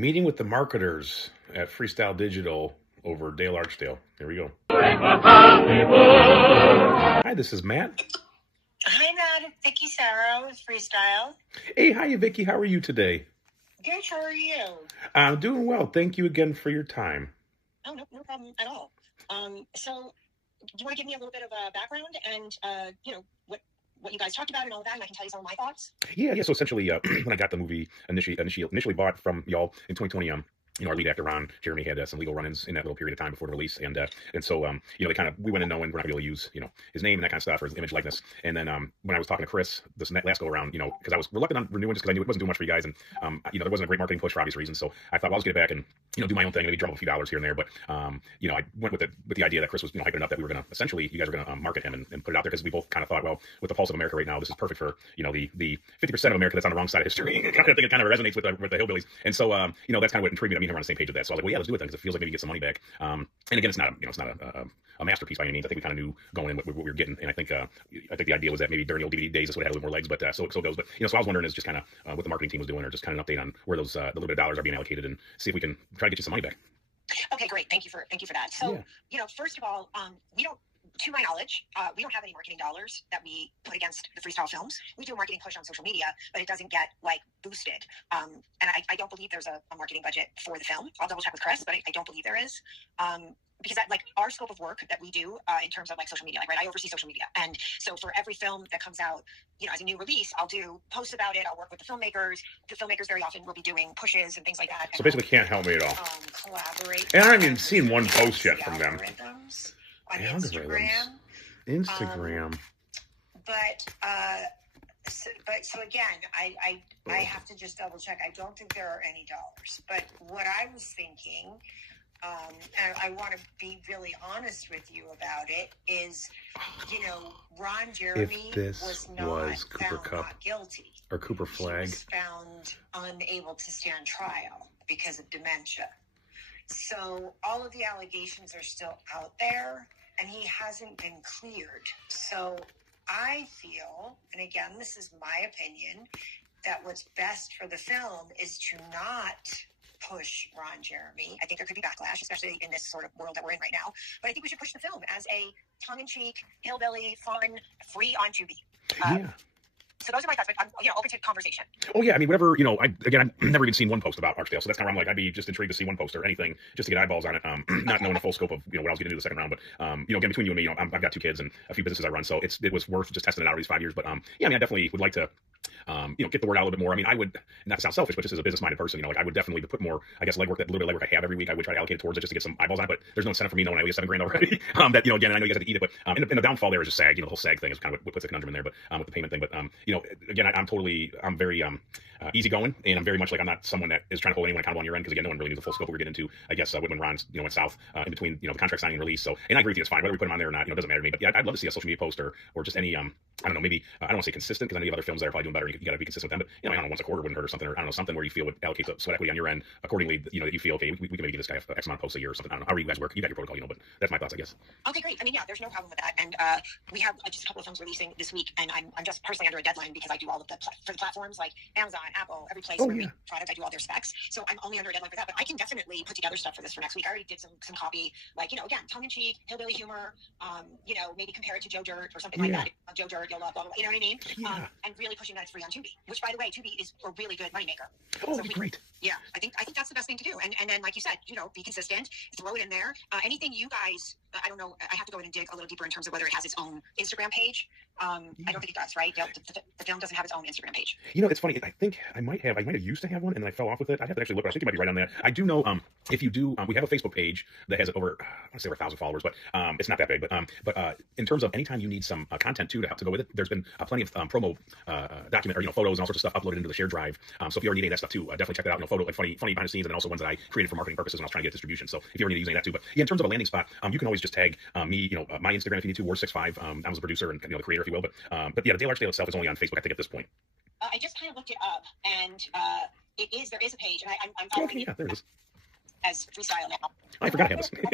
Meeting with the marketers at Freestyle Digital over Dale Archdale. Here we go. Hi, this is Matt. Hi, Matt. It's Vicky Sarah with Freestyle. Hey, hi, Vicky. How are you today? Good. How are you? I'm doing well. Thank you again for your time. Oh, no problem at all. So, do you want to give me a little bit of a background and, what you guys talked about and all that, and I can tell you some of my thoughts? Yeah. So essentially, when I got the movie initially bought from y'all in 2020, our lead actor Ron Jeremy had some legal run-ins in that little period of time before the release, and so they we went in knowing we're not going to be able to use his name and that kind of stuff or his image likeness. And then when I was talking to Chris this last go around, because I was reluctant on renewing just because I knew it wasn't doing much for you guys, and there wasn't a great marketing push for obvious reasons. So I thought, well, I'll just get back and do my own thing, maybe drum up a few dollars here and there. But I went with the idea that Chris was hyping it up that we were going to essentially you guys were going to market him and put it out there because we both kind of thought, well, with the pulse of America right now, this is perfect for the 50% of America that's on the wrong side of history. I think it kind of resonates with the hillbillies, and so that's kind of what intrigued me. I mean, we're on the same page with that. So I was like, well, yeah, let's do it then because it feels like maybe get some money back. And again, it's not a masterpiece by any means. I think we kind of knew going in what we were getting, and I think the idea was that maybe during the old DVD days this would have a little more legs, but so it goes. But so I was wondering is just kind of what the marketing team was doing, or just kind of an update on where those the little bit of dollars are being allocated, and see if we can try to get you some money back. Okay, great. Thank you for that. So first of all, we don't. To my knowledge, we don't have any marketing dollars that we put against the Freestyle films. We do a marketing push on social media, but it doesn't get boosted. And I don't believe there's a marketing budget for the film. I'll double check with Chris, but I don't believe there is. Because that, our scope of work that we do in terms of social media, I oversee social media. And so for every film that comes out, as a new release, I'll do posts about it. I'll work with the filmmakers. The filmmakers very often will be doing pushes and things like that. So basically can't help me at all. Collaborate. And I haven't even seen one post yet from them. On Instagram. But so again, I have to just double check. I don't think there are any dollars. But what I was thinking, and I want to be really honest with you about it, is, Ron Jeremy was found not guilty. Or Cooper Flag. He was found unable to stand trial because of dementia. So all of the allegations are still out there, and he hasn't been cleared. So I feel, and again, this is my opinion, that what's best for the film is to not push Ron Jeremy. I think there could be backlash, especially in this sort of world that we're in right now. But I think we should push the film as a tongue-in-cheek, hillbilly, fun, free on Tubi. So those are my thoughts, but I'm open to conversation. Oh yeah, I mean whatever, I've never even seen one post about Archdale, so that's kind of where I'm I'd be just intrigued to see one post or anything just to get eyeballs on it. Not knowing the full scope of what I was getting into the second round, but again, between you and me, I've got two kids and a few businesses I run, so it was worth just testing it out over these 5 years. But I definitely would like to get the word out a little bit more. I mean, I would, not to sound selfish, but just as a business-minded person, I would definitely put more, legwork, that little bit of legwork I have every week, I would try to allocate it towards it just to get some eyeballs on it. But there's no incentive for me knowing I owe you $7,000 already. That again, I know you guys have to eat it, but and the downfall there is just SAG. The whole SAG thing is kind of what puts the conundrum in there. But with the payment thing, but again, I'm very easygoing, and I'm very much I'm not someone that is trying to hold anyone accountable on your end, because again, no one really knew the full scope we're getting into. I guess when Ron went south in between the contract signing and release. So, and I agree with you, it's fine whether we put him on there or not. It doesn't matter to me. But yeah, I'd love to see a social media post or just any I don't know, maybe I don't want to say consistent because I know you have other films that are probably doing better. And you got to be consistent with them. But I don't know, once a quarter wouldn't hurt or something, or I don't know, something where you feel would allocate sweat equity on your end accordingly. That you feel okay, we can maybe give this guy X amount of posts a year or something. I don't know how you guys work. You got your protocol, but that's my thoughts, I guess. Okay, great. I mean, yeah, there's no problem with that. And we have just a couple of films releasing this week, and I'm just personally under a deadline because I do all of for the platforms like Amazon, Apple, every place where we product, I do all their specs. So I'm only under a deadline for that, but I can definitely put together stuff for this for next week. I already did some copy, again, tongue-in-cheek, hillbilly humor, maybe compare it to Joe Dirt or something like that. Joe Dirt, you'll love, blah, blah, blah, you know what I mean? Yeah. And really pushing that it's free on Tubi, which, by the way, Tubi is a really good moneymaker. Oh, so great. Yeah, I think that's the best thing to do. And then, like you said, be consistent, throw it in there. Anything you guys, I don't know, I have to go in and dig a little deeper in terms of whether it has its own Instagram page. I don't think it does, right? The film doesn't have its own Instagram page. It's funny. I think I might have used to have one, and then I fell off with it. I have to actually look. I think you might be right on that. I do know. If you do, we have a Facebook page that has over, I want to say over 1,000 followers, but it's not that big. But in terms of anytime you need some content too to go with it, there's been plenty of promo document or photos and all sorts of stuff uploaded into the shared drive. So if you already need any of that stuff too, definitely check that out. Photo funny behind the scenes, and then also ones that I created for marketing purposes when I was trying to get distribution. So if you already need to use any of that too, but yeah, in terms of a landing spot, you can always just tag me, my Instagram if you need to, War65. I was the producer and the creator, if you will. But yeah, the Dale Archdale itself is only on Facebook, I think, at this point. I just kind of looked it up, and there is a page, and I'm okay, yeah, there it is. As Freestyle now. I forgot I have this. I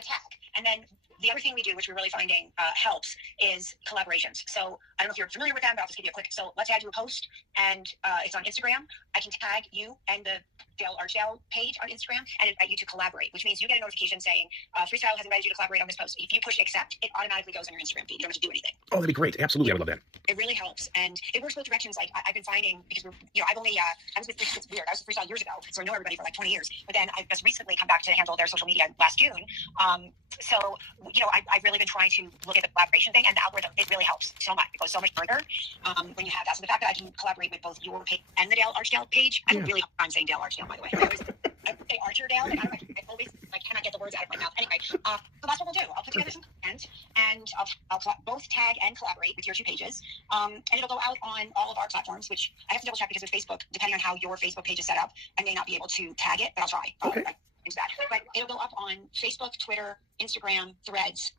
tag, and then the other thing we do, which we're really finding helps, is collaborations. So I don't know if you're familiar with them, but I'll just give you a quick. So let's add you a post, and it's on Instagram. I can tag you and the Dale Archdale page on Instagram and invite you to collaborate, which means you get a notification saying Freestyle has invited you to collaborate on this post. If you push accept, it automatically goes on your Instagram feed. You don't have to do anything. Oh, that'd be great. Absolutely, I would love that. It really helps, and it works both directions. Like I've been finding, because I've only I was with it's weird. I was with Freestyle years ago, so I know everybody for like 20 years. But then I've just recently come back to handle their social media last June. So I've really been trying to look at the collaboration thing, and the algorithm, it really helps so much. It goes so much further when you have that. So the fact that I can collaborate with both your page and the Dale Archdale page, I really I'm saying Dale Archdale, by the way. I say Archdale, and I always cannot get the words out of my mouth. Anyway, so that's what we'll do. I'll put together some content, and I'll both tag and collaborate with your two pages, and it'll go out on all of our platforms, which I have to double check because with Facebook, depending on how your Facebook page is set up, I may not be able to tag it, but I'll try. Okay. That. But it'll go up on Facebook, Twitter, Instagram, Threads,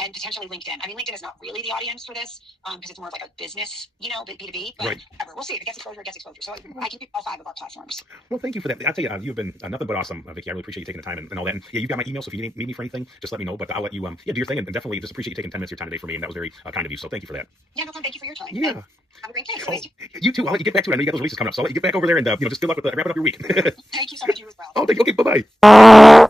and potentially LinkedIn. I mean, LinkedIn is not really the audience for this because it's more of like a business, B2B. But whatever. We'll see. If it gets exposure, it gets exposure. So I can do all 5 of our platforms. Well, thank you for that. I'll tell you, you've been nothing but awesome, Vicky. I really appreciate you taking the time and all that. And yeah, you got my email, so if you need me for anything, just let me know. But I'll let you do your thing, and definitely just appreciate you taking 10 minutes of your time today for me, and that was very kind of you. So thank you for that. Yeah, no problem. Thank you for your time. Yeah. And have a great day. So you too. I'll let you get back to it. I know you got those releases coming up, so I'll let you get back over there and just good luck with wrapping up your week. Thank you so much. You as well. Oh, thank you. Okay, bye-bye.